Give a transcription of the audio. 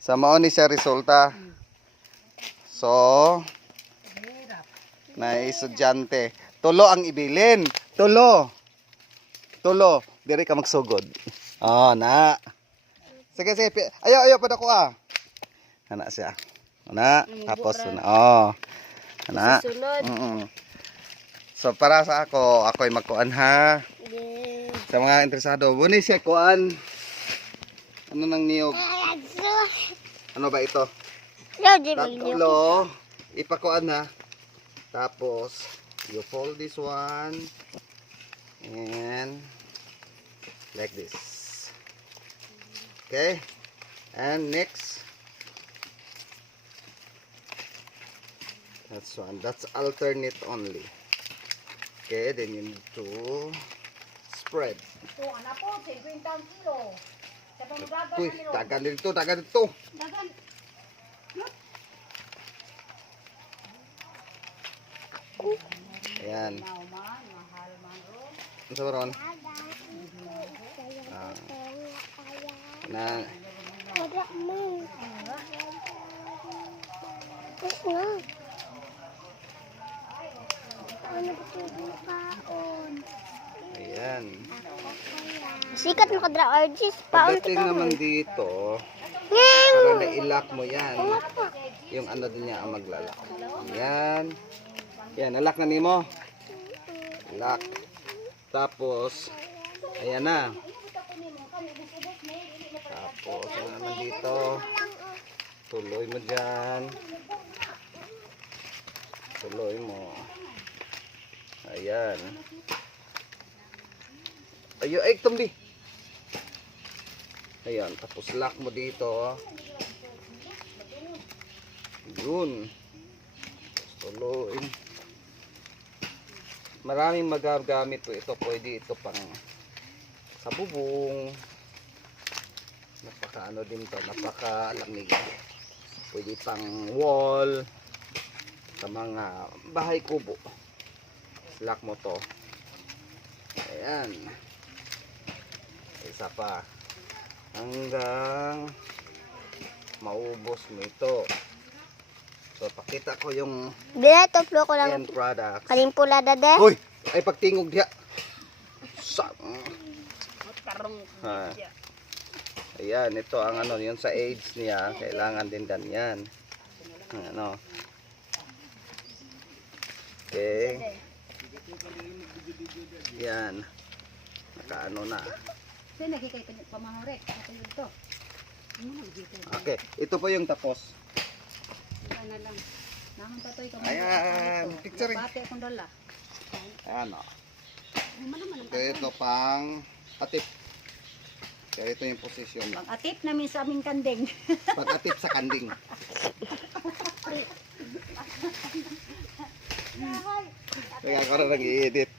Sa mao ni sa resulta. So, na estudyante. Tulo ang ibilin. Tulo. Tulo. Diri ka magsugod. Oh, na. Sige, sige. Ayaw pa na ko ah. Ana siya. Ana. Tapos na. Oh. Ana. So, para sa ako'y magkuan ha. Sa mga interesado. Muna siya kuan. Ano nang niyog? Ano ba ito? Tatlo. Ipakuan ha. Tapos, you fold this one. And, like this. Okay. And next. That's one. That's alternate only. Okay. Then you need to spread. Uy, tagan dito, tagan dito. Ayan. Ano sa baron? Na. Ayan. Sikat mo kadra RGs. Paon Pagdating naman dito, para na-ilock mo yan. Yung ano din niya ang maglalak. Yan. Yan, nalock na nimo. Lock. Tapos, ayan na. Tapos, ano naman dito. Tuloy mo dyan. Tuloy mo. Ayan. Ayun, ay, tumbi. Ayan, tapos lock mo dito. Yun. Tuloy. Maraming magagamit po ito. Pwede ito pang sa bubong. Napaka ano din to. Napaka lamig. Pwede pang wall. Sa mga bahay kubo. Lock mo to. Ayan. Isa pa. Hanggang maubos mo ito. So, pakita ko yung Dito flo ko lang. end products. Kaling pula dade. Uy! Ay, pagtingog diya. Ayan, ito ang ano, yun sa AIDS niya. Kailangan din ganyan. Ano. Okay. Yan. Nakaano na. Okay, ito po yung tapos. Ayan, picture. Ayan o. Ito pang atip. Kaya ito yung posisyon. Pag-atip namin sa aming kanding. Pag-atip sa kanding. Kaya ako na nag-i-edit.